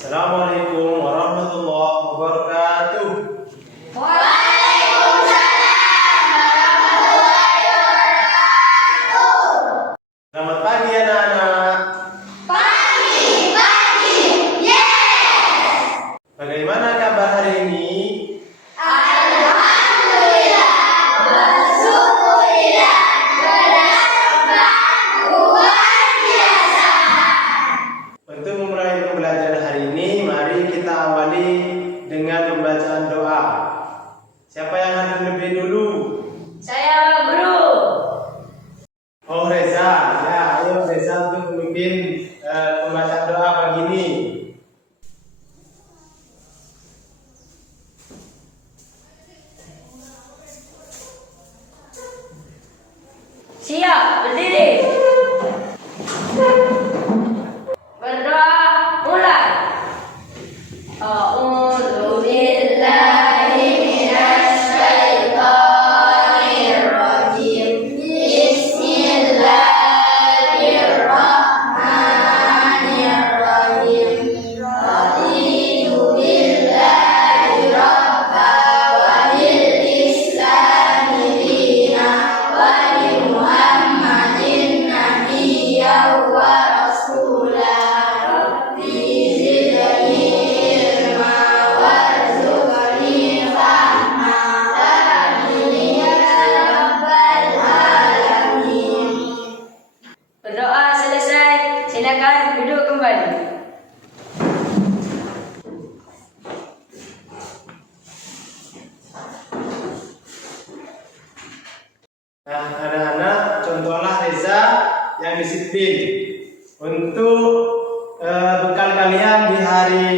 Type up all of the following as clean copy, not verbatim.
Assalamualaikum warahmatullahi wabarakatuh. Selamat pagi anak-anak. Pagi, yes. Bagaimana kabar hari ini? Alhamdulillah, bersyukurillah, berdasarkan luar biasa. Untuk memulai pembelajaran hari ini, mari kita awali dengan pembacaan doa. Siapa yang hadir lebih dulu? Saya guru. Oh, Reza. Ya, ayo Reza untuk memimpin pembacaan doa pagi ini. Siap, berdiri. Berdoa, mulai. A'udzu billahi minasy syaithanir rajim. Bismillahirrahmanirrahim. Raditu billahi rabba wa bil islami dina wa bi Muhammadin nabiyyan wa rasula. Rabbi zidni ilma warzuqni fahma. Amin ya rabbal alamin. Berdoa selesai, silakan duduk kembali. Nah, anak-anak, contohlah Reza yang disiplin untuk bekal kalian di hari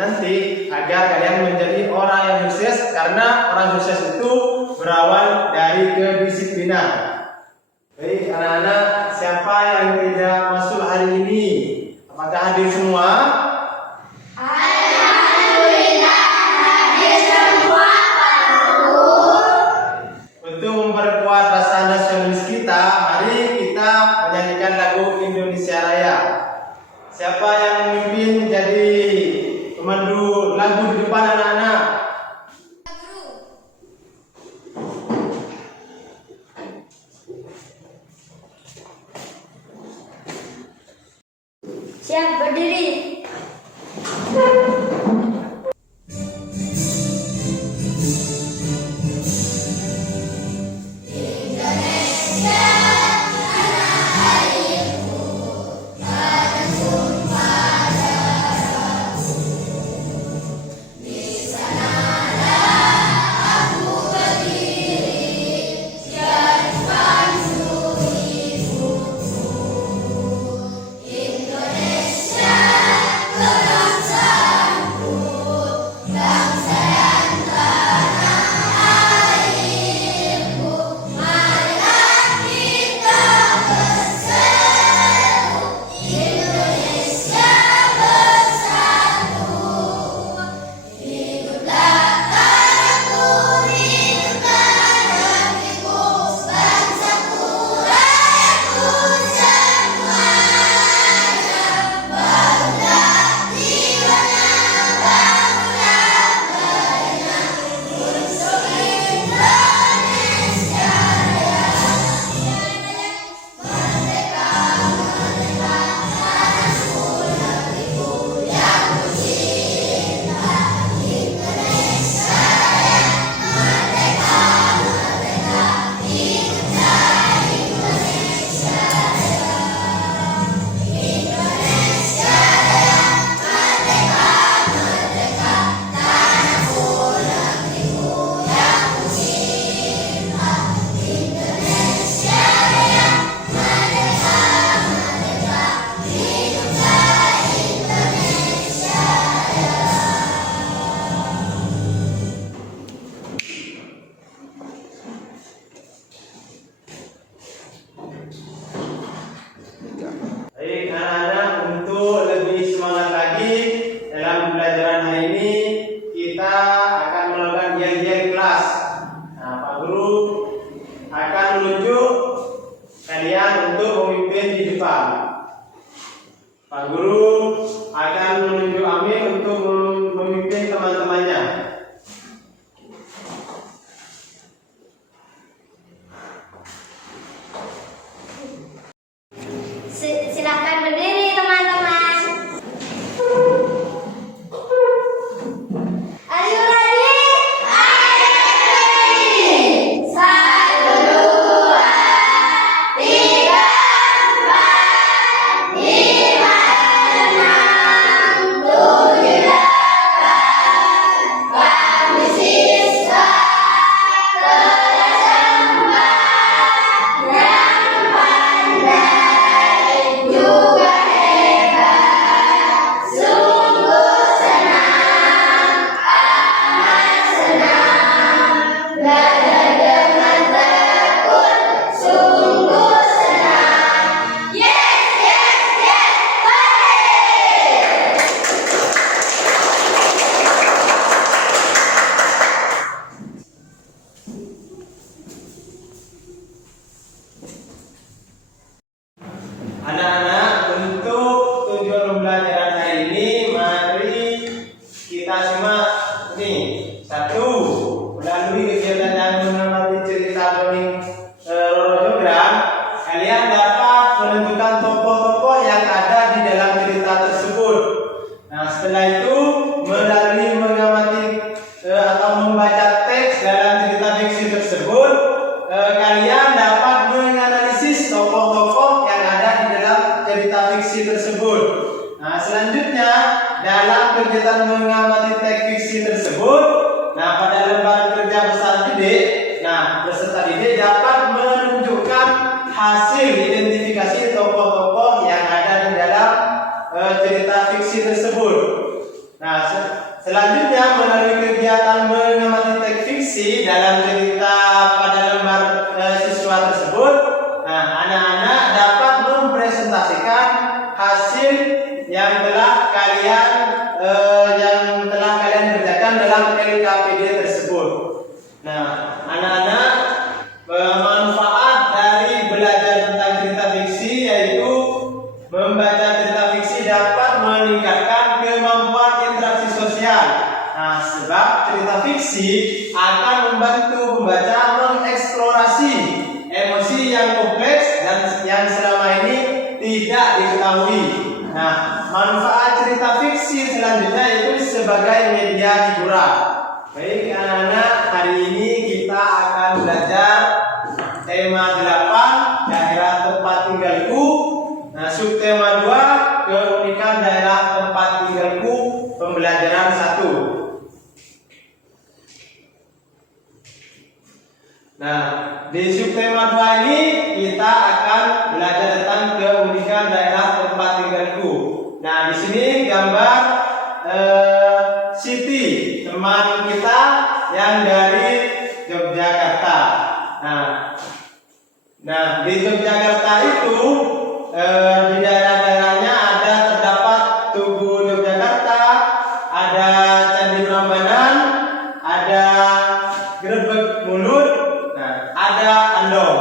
nanti agar kalian menjadi orang yang sukses, karena orang sukses itu berawal dari kedisiplinan. Baik, anak-anak, siapa yang tidak masuk hari ini? Apakah hadir semua? Alhamdulillah, hadir semua Pak Guru. Untuk memperkuat rasa nasionalis kita, mari kita menyanyikan lagu Indonesia Raya. Siapa yang memimpin menjadi pemandu lagu di depan anak-anak? Siap, berdiri. setelah itu melalui mengamati atau membaca teks dalam cerita fiksi tersebut, kalian dapat menganalisis tokoh-tokoh yang ada di dalam cerita fiksi tersebut. Nah, selanjutnya dalam kegiatan mengamati teks fiksi tersebut, nah pada lembar kerja peserta didik, peserta didik dapat menunjukkan hasil identifikasi tokoh-tokoh yang ada di dalam cerita fiksi tersebut. Nah, selanjutnya melalui kegiatan mengamati teks fiksi dalam cerita pada lembar siswa tersebut, anak-anak dapat mempresentasikan hasil yang telah kalian kerjakan dalam LKPD tersebut. Nah, anak-anak, manfaat dari belajar tentang cerita fiksi yaitu membaca cerita fiksi dapat meningkatkan kemampuan interaksi sosial. Nah, sebab cerita fiksi akan membantu pembaca mengeksplorasi emosi yang kompleks dan yang selama ini tidak diketahui. Nah, manfaat cerita fiksi selanjutnya itu sebagai media hiburan. Baik anak-anak, hari ini kita akan belajar tema 8, daerah tempat tinggalku. Nah, subtema 2, keunikan daerah tempat tinggalku, pembelajaran 1. Nah, di subtema 2 ini kita akan belajar tentang keunikan daerah tempat tinggalku. Nah, di sini gambar Siti, teman kita yang dari Yogyakarta. Nah, di Yogyakarta itu di daerah-daerahnya terdapat Tugu Yogyakarta, ada Candi Prambanan, ada Grebek Mulut, ada Andong.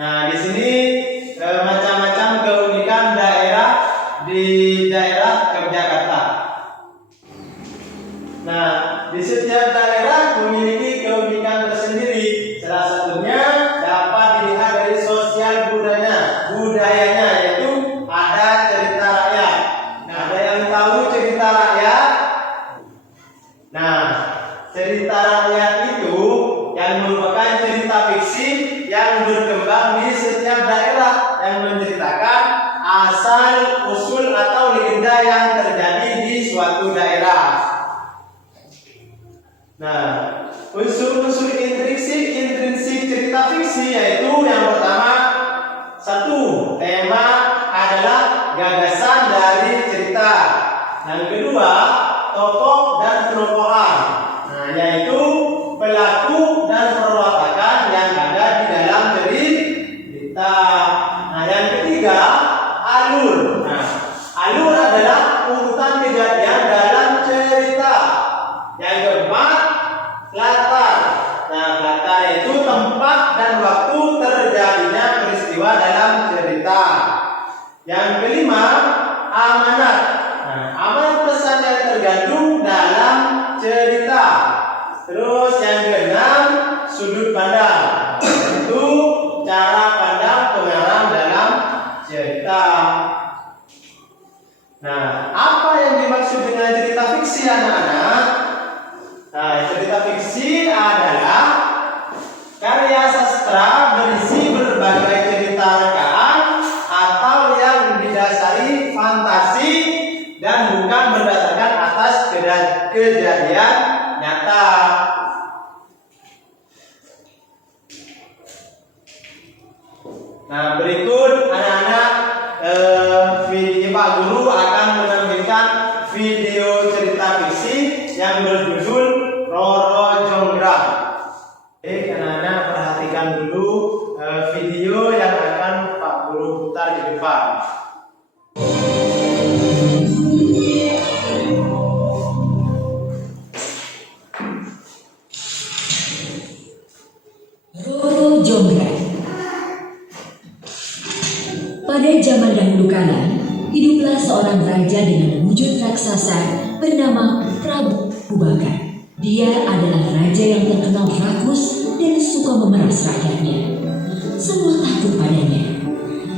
Nah, di sini macam-macam keunikan daerah di daerah Yogyakarta. Nah, di setiap daerah memiliki keunikan tersendiri. Salah satunya dapat dilihat dari sosial budayanya, yaitu ada cerita rakyat. Nah, ada yang tahu cerita rakyat? Nah, cerita rakyat itu yang merupakan cerita fiksi yang berkembang di setiap daerah yang menceritakan asal usul atau legenda yang terjadi di suatu daerah. Nah, unsur-unsur intrinsik cerita fiksi yaitu yang pertama, 1. Tema adalah gagasan dari cerita. Yang kedua, tokoh dan perokohan. Nah, yaitu pelaku dan perwatakan yang ada di dalam cerita. Nah, yang ketiga, alur. Nah, alur adalah urutan kejadian dalam cerita. Yang keempat, latar. Nah, latar itu tempat dan waktu terjadinya peristiwa dalam cerita. Yang kelima, amanat. Nah, amanat pesan yang tergantung dalam cerita. Terus yang keenam, sudut pandang. Itu cara pandang pengarang dalam cerita. Nah, apa yang dimaksud dengan cerita fiksi, anak-anak? Nah, cerita fiksi adalah karya sastra berisi berbagai cerita rekaan atau yang didasari fantasi dan bukan berdasarkan atas kejadian nyata. Nah, berikut anak-anak, Pak Guru akan menampilkan video cerita fiksi yang berjudul Roro Jonggrang. Oke, anak-anak perhatikan dulu video yang akan Pak Guru putar di depan. Roro Jonggrang. Pada zaman dahulu kala, hiduplah seorang raja dengan wujud raksasa bernama Prabu Bakar. Dia adalah raja yang terkenal rakus dan suka memeras rakyatnya. Semua takut padanya.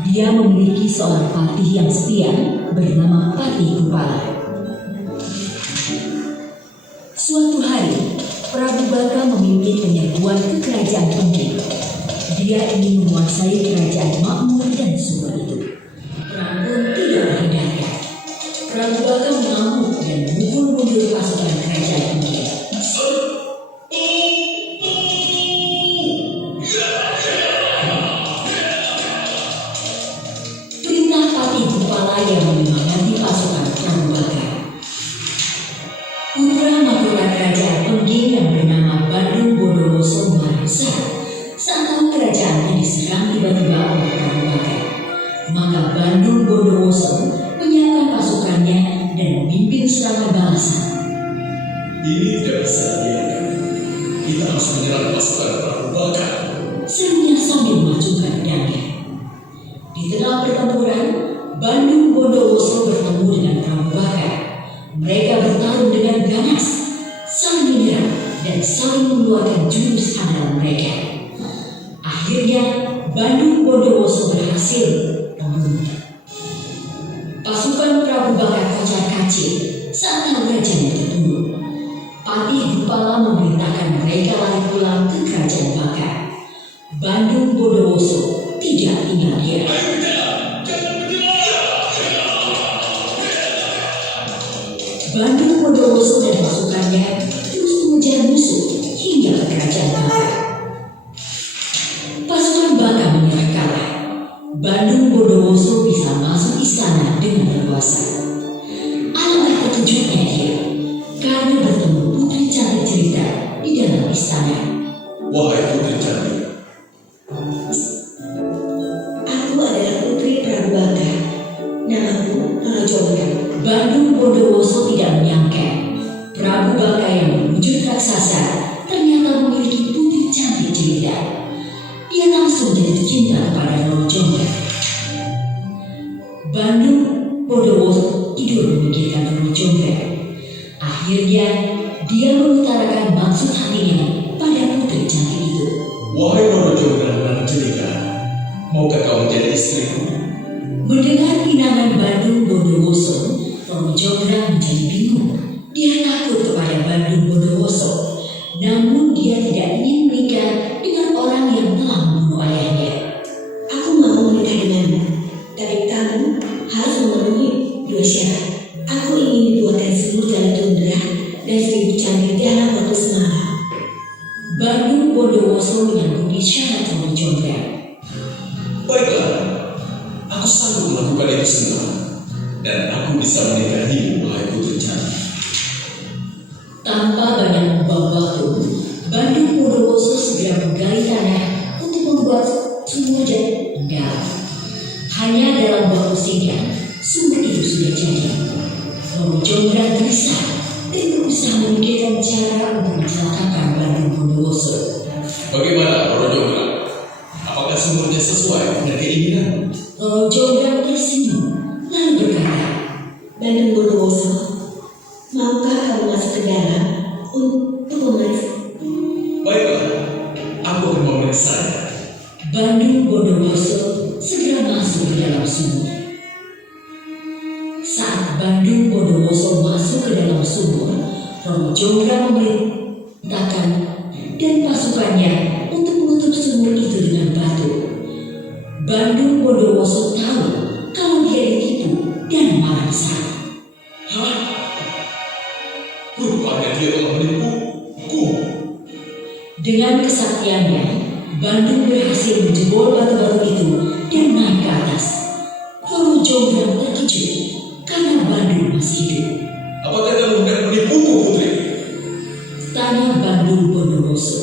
Dia memiliki seorang patih yang setia bernama Patih Kupala. Suatu hari, Prabu Baka memimpin penyerbuan ke kerajaan Pengging. Dia ingin menguasai kerajaan makmur dan subur itu. Perang pun tidak terhindarkan. Prabu Baka mengamuk dan memukul mundur pasukan kerajaan Pengging. Perintah Patih Bupala yang menyemangati pasukan Prabu Baka. Putra mahkota kerajaan Pengging yang bernama Bandung Bondowoso marah besar saat tahu kerajaannya diserang tiba-tiba oleh Prabu Baka. Maka Bandung Bondowoso menyiapkan pasukannya dan memimpin serangan balasan. Ini tidak bisa dibiarkan. Kita harus menyerang pasukan Prabu Baka. Serunya sambil mengajukan pedangnya. Di tengah pertempuran, Bandung Bondowoso bertemu dengan Prabu Baka. Mereka bertarung dengan ganas, saling menyerang dan saling mengeluarkan jurus andalan mereka. Akhirnya, Bandung Bondowoso berhasil membunuh. Pasukan Prabu Baka kocar-kacir saat tahu rajanya terbunuh. Patih Bupala memerintahkan mereka lari pulang ke kerajaan Baka. Bandung Bondowoso tidak tinggal diam. Bandung Bondowoso dan pasukannya terus mengejar musuh hingga ke kerajaan Baka. Pasukan Baka menyerah kalah. Bandung Bondowoso bisa masuk istana dengan leluasa. Alangkah terkejutnya dia karena bertemu putri cantik jelita di dalam istana. Wahai putri cantik, Aku adalah putri Prabu Baka. Namaku Roro Jonggrang. Bandung Bondowoso tidak menyangka Prabu Baka yang berwujud raksasa ternyata memiliki putri cantik jelita. Dia langsung jatuh cinta kepada Roro Jonggrang. Bandung Bondowoso tidur memikirkan Roro Jonggrang. Akhirnya dia mengutarakan maksud hatinya pada putri cantik itu. wahai Roro Jonggrang dan Jelika, maukah kau menjadi istriku? Mendengar pinangan Bandung Bondowoso, Roro Jonggrang menjadi bingung. Dia takut kepada Bandung Bondowoso, namun dia tidak ingin menikah dengan orang yang telah membunuh ayahnya. Aku mau menikah denganmu, tapi kamu harus memenuhi dua syarat. Aku ingin dibuatkan semur dalam tundra dan 1000 candi dalam waktu semalam. Bandung Bondowoso menyanggupi syarat Roro Jonggrang. Baiklah, aku sanggup melakukan itu semua, dan aku bisa menikahimu, wahai putri cantik. Tanpa banyak membuang waktu, Bandung Bondowoso segera menggali tanah untuk membuat sumur dan mendalam. Hanya dalam waktu singkat, sumur itu sudah jadi. Roro Jonggrang gelisah dan berusaha memikirkan cara untuk mencelakakan Bandung Bondowoso. Bagaimana, Roro Jonggrang? Apakah sumurnya sesuai dengan keinginanmu? Roro Jonggrang tersenyum lalu berkata, Bandung Bondowoso, maukah kamu masuk ke dalam untuk memeriksa? Baiklah, aku akan memeriksanya. Bandung Bondowoso segera masuk ke dalam sumur. Saat Bandung Bondowoso masuk ke dalam sumur, Roro Jonggrang memerintahkan dan pasukannya untuk menutup sumur itu dengan batu. Bandung Bondowoso tahu kalau dia ditipu dan marah besar. Hah? Rupanya dia telah menipuku. Dengan kesaktiannya, Bandung berhasil menjebol batu-batu itu dan naik ke atas. Roro Jonggrang terkejut karena Bandung masih hidup. Apakah kamu hendak menipuku, putri? Tanya Bandung Bondowoso.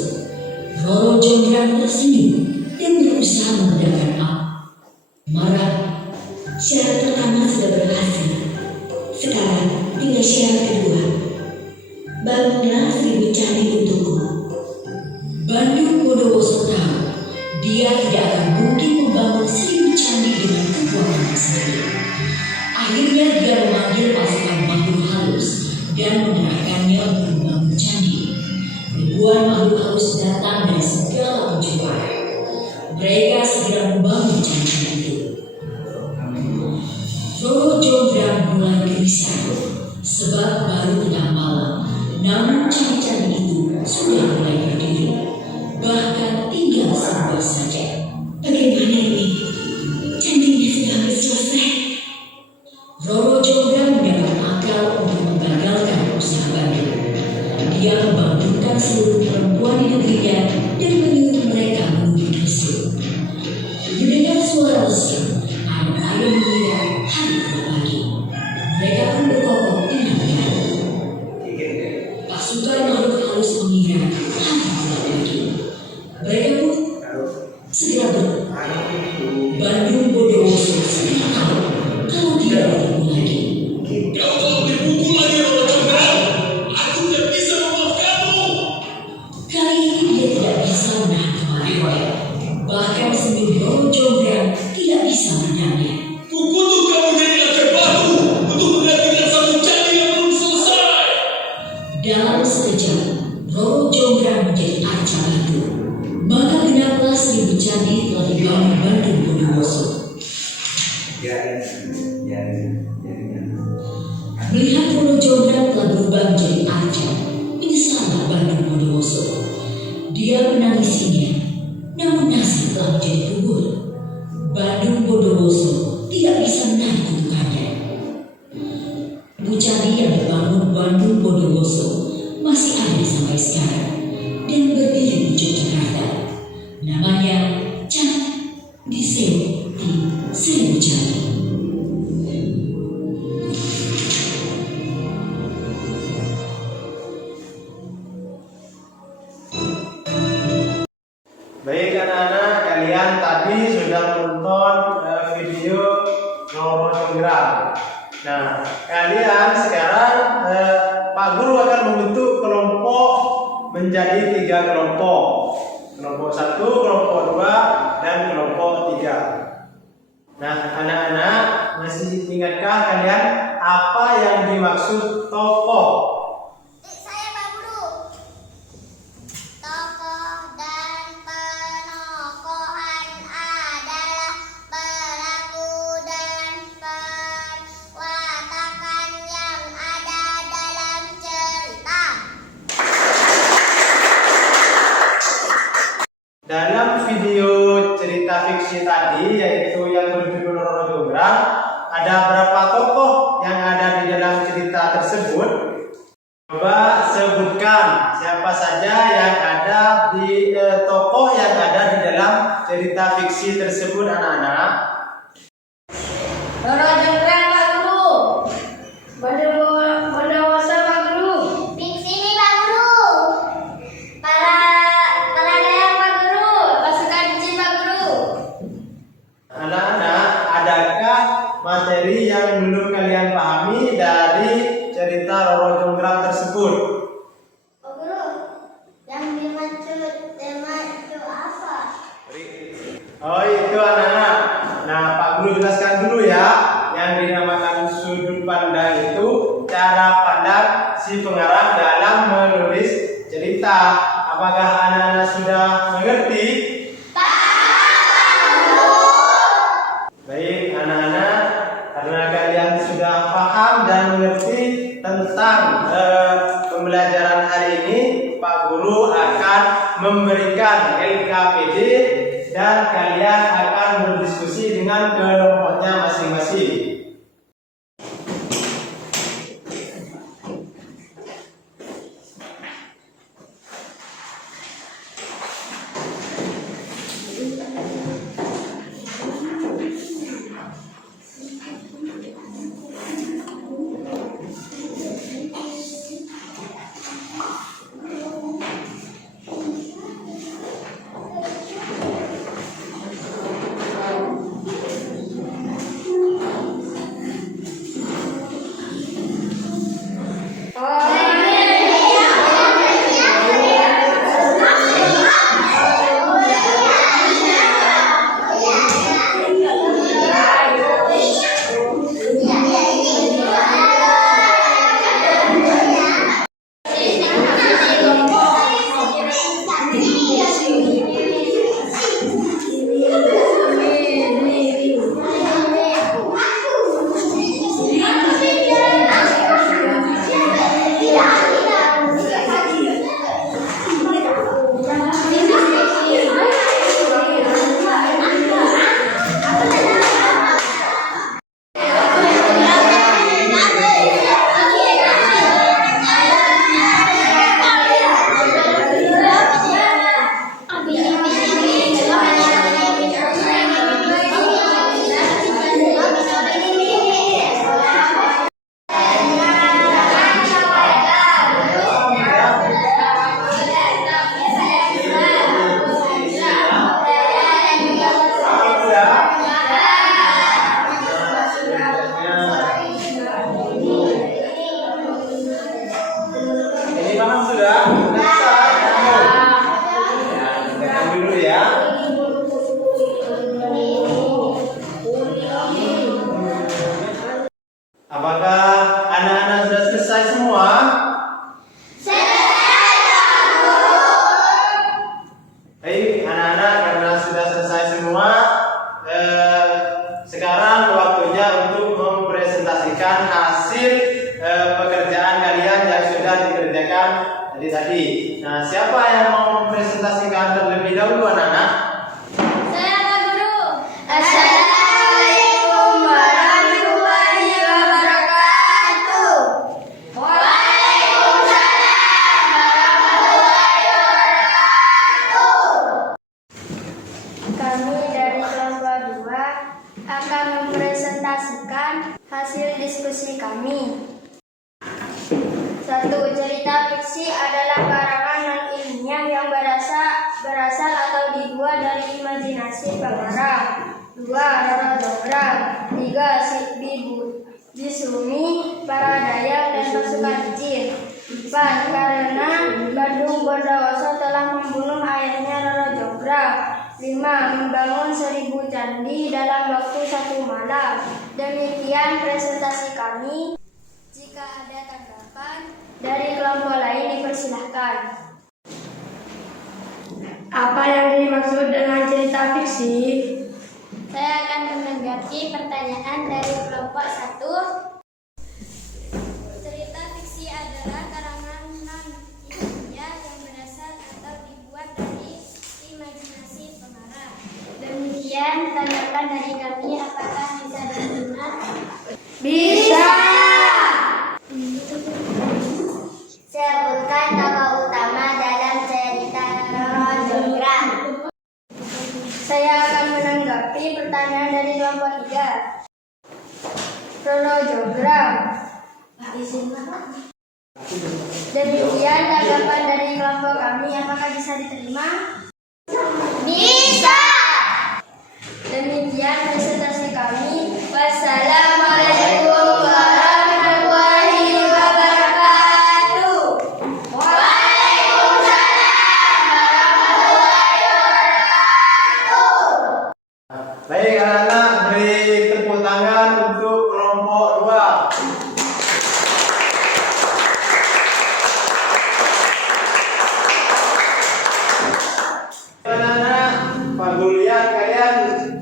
Roro Jonggrang tersenyum dan berusaha meredamkan marah. Syarat pertama sudah berhasil. Sekarang tinggal syarat kedua. Bangunlah 1000 candi untukku. Bandung Bondowoso tahu dia tidak akan mungkin membangun 1000 candi dengan kekuatannya sendiri. Akhirnya dia memanggil pasukan makhluk halus dan mengerahkannya untuk membangun candi. Ribuan makhluk halus datang dari segala penjuru barat. Mereka segera membangun candi itu. Roro Jonggrang mulai gelisah sebab baru tengah malam, namun sudah mulai berdiri, bahkan tinggal sebuah saja. Bagaimana ini? Cantiknya sudah hampir selesai. Roro Jonggrang mendapat akal untuk menggagalkan usaha Bandung. Dia membangunkan seluruh perempuan di negerinya dan menyuruh mereka menuju bisu. Mendengar suara lesu, anak ayam mengira hari telah pagi. Mereka pun berkokok dengan benar. Pasukan makhluk halus mengira hari telah pagi. Mereka pun segera Bandung Bondowoso segera tahu kalau tidak bertemu lagi. Kau telah dipukul lagi, Roro Jonggrang. Aku tidak bisa memaafkanmu. Kali ini dia tidak bisa menahan kemarahannya. Bahkan senyum Roro Jonggrang tidak bisa meredamnya. Kukutuk kamu jadi akar batu untuk menggantikan satu candi yang belum selesai. Dalam sekejap, Roro Jonggrang menjadi arca batu. Maka genaplah 1000 candi telah dibangun Bandung Bondowoso. Melihat Roro Jonggrang telah berubah menjadi arca, menyesallah Bandung Bondowoso. Dia menangisinya, namun nasib telah menjadi bubur. Bandung Bondowoso tidak bisa menarik kutukannya. Candi yang dibangun Bandung Bondowoso masih ada sampai sekarang dan berdiri di Yogyakarta. Namanya Candi Sewu di Sewu Candi. Baik anak-anak, kalian tadi sudah menonton video Roro Jonggrang. Nah, kalian sekarang Pak Guru akan membentuk kelompok menjadi 3 kelompok. Kelompok 1, kelompok 2, dan kelompok 3. Nah, anak-anak masih ingatkah kalian apa yang dimaksud tokoh? Saya Pak Guru. Tokoh dan penokohan adalah perilaku dan perwatakan yang ada dalam cerita. Dalam video cerita fiksi tadi, yaitu yang berjudul Roro Jonggrang, ada berapa tokoh yang ada di dalam cerita tersebut? Coba sebutkan siapa saja yang ada di tokoh yang ada di dalam cerita fiksi tersebut, anak-anak. Roro Jonggrang Pak Guru. Bondowoso Pak Guru. Sini Pak Guru. Para layang Pak Guru. Pasukan jin Pak Guru. Anak-anak, adakah materi yang belum kalian pahami dari cerita Roro Jonggrang tersebut? Pak Guru, yang dimaksud tema itu apa? Oh, itu anak-anak. Nah, Pak Guru jelaskan dulu ya. Yang dinamakan sudut pandang itu cara pandang si pengarang dalam menulis cerita. Apakah anak-anak sudah mengerti? Baik anak-anak, karena kalian sudah paham dan mengerti tentang pembelajaran hari ini, Pak Guru akan memberikan LKPD dan kalian akan berdiskusi dengan kelompoknya masing-masing. selesai. Ya, dengarkan dulu ya. Apakah anak-anak sudah selesai semua? Baik, anak-anak, karena sudah selesai semua, sekarang waktunya untuk mempresentasikan hasil pekerjaan kalian yang sudah dikerjakan tadi. Nah, siapa yang mau mempresentasikan terlebih dahulu, anak-anak? Saya Pak Guru. Assalamualaikum warahmatullahi wabarakatuh. Waalaikumsalam warahmatullahi wabarakatuh. Kami dari kelompok 2 akan mempresentasikan hasil diskusi kami. 1. Cerita fiksi adalah karangan non-ilmiah yang berasal atau dibuat dari imajinasi pengarang. 2. Roro Jonggrang. 3. Si Bisumi, para Dayak dan pasukan jin. 4. Karena Bandung Bondowoso telah membunuh ayahnya Roro Jonggrang. 5. Membangun 1000 candi dalam waktu 1 malam. Demikian presentasi kami. Jika ada tanggapan dari kelompok lain dipersilahkan. Apa yang dimaksud dengan cerita fiksi? Saya akan menanggapi pertanyaan dari kelompok 1. Cerita fiksi adalah karangan non-ilmiah yang berasal atau dibuat dari imajinasi pengarang. Demikian tanggapan dari kami. Apakah bisa diterima? Bisa! Sebutkan tokoh utama dalam cerita Roro Jonggrang. Saya akan menanggapi pertanyaan dari kelompok 3. Roro Jonggrang. Demikian tanggapan dari kelompok kami. Apakah bisa diterima? Bisa! Demikian presentasi kami. Wassalamualaikum warahmatullahi wabarakatuh. Waalaikumsalam warahmatullahi wabarakatuh. Baik, anak-anak, beri tepuk tangan untuk kelompok 2. Anak-anak, Pak Guru lihat kalian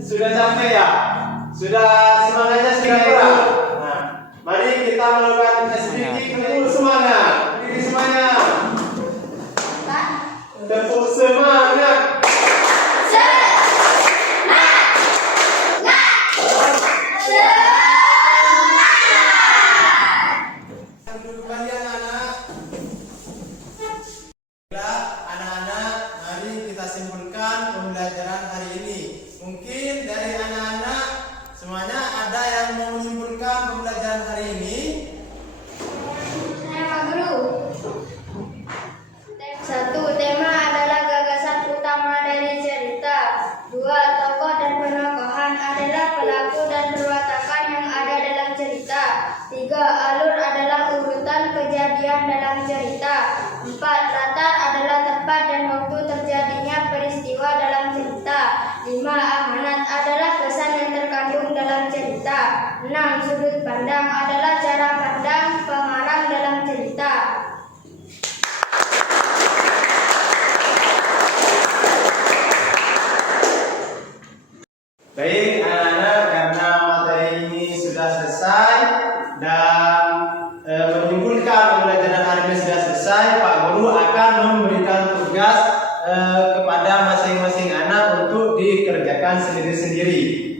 sudah capek ya? Sudah semangatnya sudah kurang. Nah, mari kita melakukan sedikit tepuk semangat. Beri semangat. Tepuk semangat. Duduk kalian anak. Baiklah, anak-anak, mari kita simpulkan pembelajaran hari ini. Mungkin dari anak-anak semuanya ada yang mau menyimpulkan pembelajaran hari ini? Saya Pak Guru. 1. Tema adalah gagasan utama dari cerita. 2. Tokoh dan penokohan adalah pelaku dan perwatakan yang ada dalam cerita. 3. Alur adalah urutan kejadian dalam cerita. 4. Latar adalah tempat dan waktu terjadinya peristiwa dalam cerita. 5. Amanat adalah pesan yang terkandung dalam cerita. 6. Sudut pandang adalah cara pandang pengarang dalam cerita. Baik, anak-anak, karena materi ini sudah selesai dan menyimpulkan pembelajaran hari ini sudah selesai, Pak Guru akan memberikan tugas kepada masing-masing anak untuk dikerjakan sendiri-sendiri.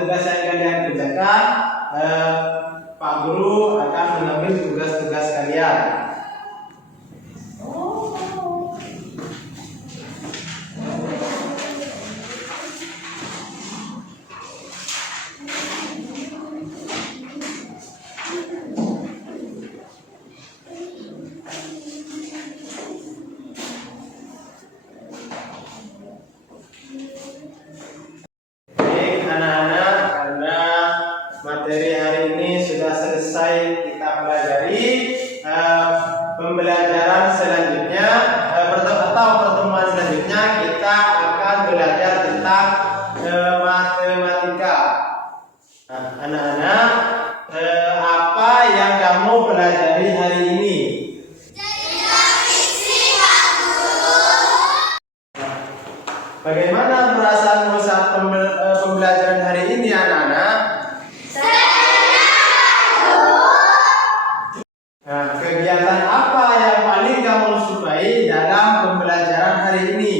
tugas yang kalian kerjakan, Pak Guru akan mengambil tugas-tugas kalian. Baik anak-anak, karena materi hari ini sudah selesai kita pelajari, pembelajaran selanjutnya atau pertemuan selanjutnya kita akan belajar tentang matematika. Nah, anak-anak, apa yang kamu pelajari hari ini? Bagaimana perasaanmu saat pembelajaran hari ini, anak-anak? Nah, kegiatan apa yang paling kamu sukai dalam pembelajaran hari ini?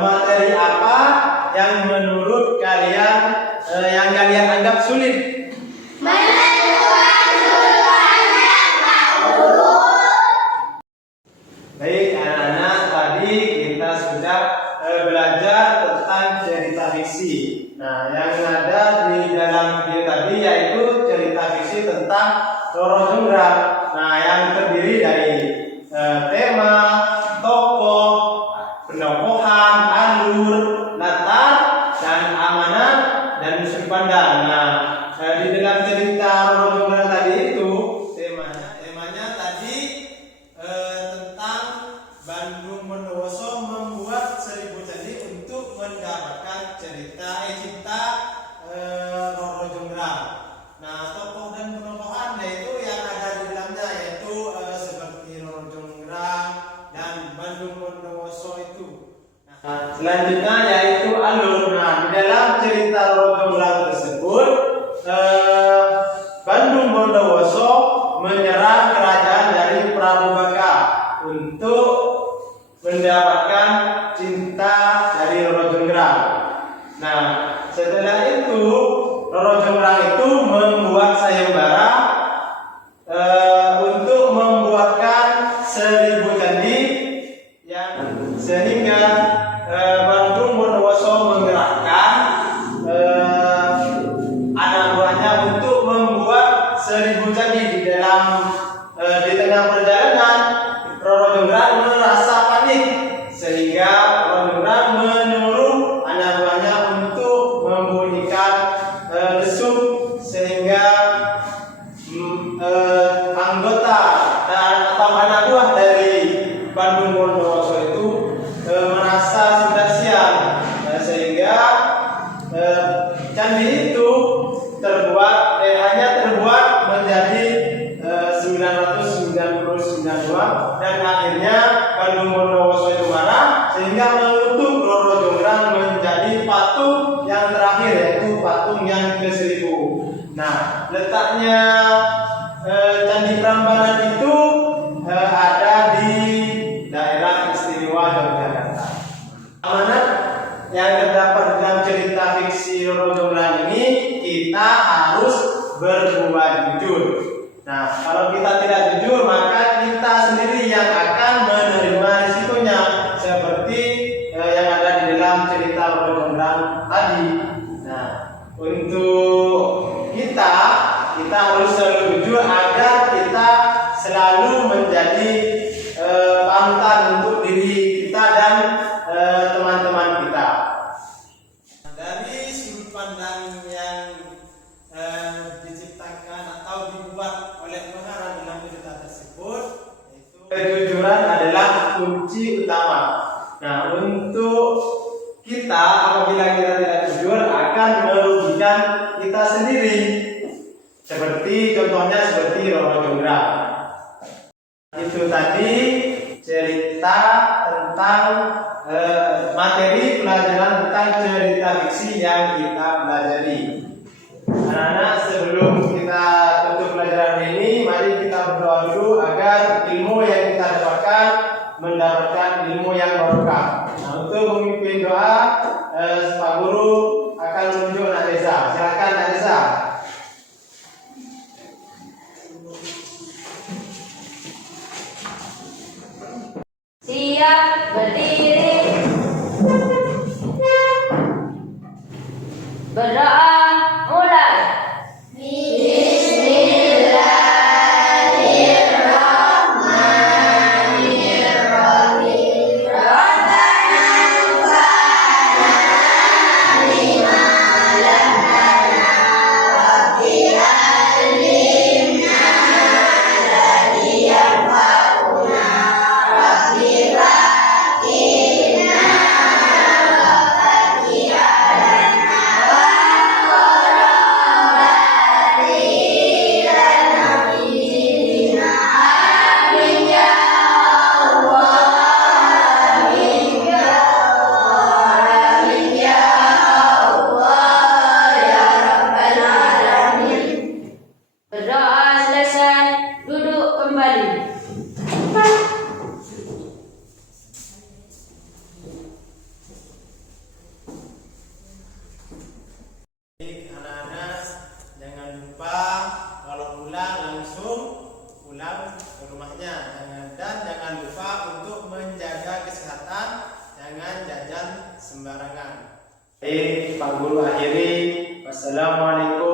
Materi apa yang menurut kalian yang kalian anggap sulit? Baik anak-anak, tadi kita sudah belajar tentang cerita fiksi. Nah, yang ada di dalam video tadi yaitu cerita fiksi tentang Roro Jonggrang. Nah, yang terdiri dari tema, tokoh, penokohan, alur, latar, dan amanat, dan musuh pandang. Nah, di dalam cerita Roro Jonggrang tadi itu temanya tadi tentang Bandung Bondowoso membuat 1000 candi untuk mendapatkan cinta Roro Jonggrang. Nah, tokoh dan penokohan yaitu yang ada di dalamnya yaitu seperti Roro Jonggrang dan Bandung Bondowoso itu. Nah, selanjutnya yaitu alur. Nah, di dalam cerita Roro Jonggrang tersebut Bandung Bondowoso menyerang kerajaan dari Prabu Baka untuk mendapatkan cinta dari Roro Jonggrang. Nah, setelah itu Roro Jonggrang itu membuat sayembara untuk membuatkan 1000 candi yang sehingga Bandung Bondowoso menggerakkan anak buahnya untuk membuat 1000 candi di tengah perjalanan. Roro Jonggrang merasa panik sehingga Roro Jonggrang menyuruh anak buahnya untuk membunyikan desuk sehingga anggota atau anak buah dari Bandung Bondowoso itu merasa sudah siap, sehingga candi itu hanya terbuat menjadi 999 buah, dan akhirnya Bandung Bondowoso itu marah sehingga menutup Roro Jonggrang menjadi patung yang terakhir, yaitu patung yang ke-1000. Nah, letaknya Candi Prambanan itu ada di daerah istimewa Yogyakarta. Amanat yang terdapat dalam cerita fiksi Roro Jonggrang ini, kita harus berbuat jujur. Nah, kalau kita tidak jujur, maka kita sendiri yang akan menerima risikonya, seperti yang ada di dalam cerita Roro Jonggrang tadi. Nah, untuk kita harus selalu jujur agar kita selalu menjadi panutan untuk diri kita dan teman-teman kita. Dari sudut pandang yang diciptakan atau dibuat oleh pengarang dalam cerita tersebut, itu kejujuran adalah kunci utama. Nah, untuk kita, apabila kita tidak jujur, akan merugikan kita sendiri. Contohnya seperti Roro Jonggrang. Itu tadi cerita tentang materi pelajaran tentang cerita fiksi yang kita pelajari. Anak-anak, sebelum kita tutup pelajaran ini, mari kita berdoa dulu agar ilmu yang kita dapatkan mendapatkan ilmu yang barokah. Nah, untuk memimpin doa, Pak Guru akan menunjuk Nak Reza. Silakan Nak Reza. Siap berdiri. Berdoa mulai. Berdoa selesai, duduk kembali. Baik, anak-anak, jangan lupa kalau pulang langsung pulang ke rumahnya. Jangan lupa untuk menjaga kesehatan, jangan jajan sembarangan. Baik, Pak Guru akhiri. Wassalamualaikum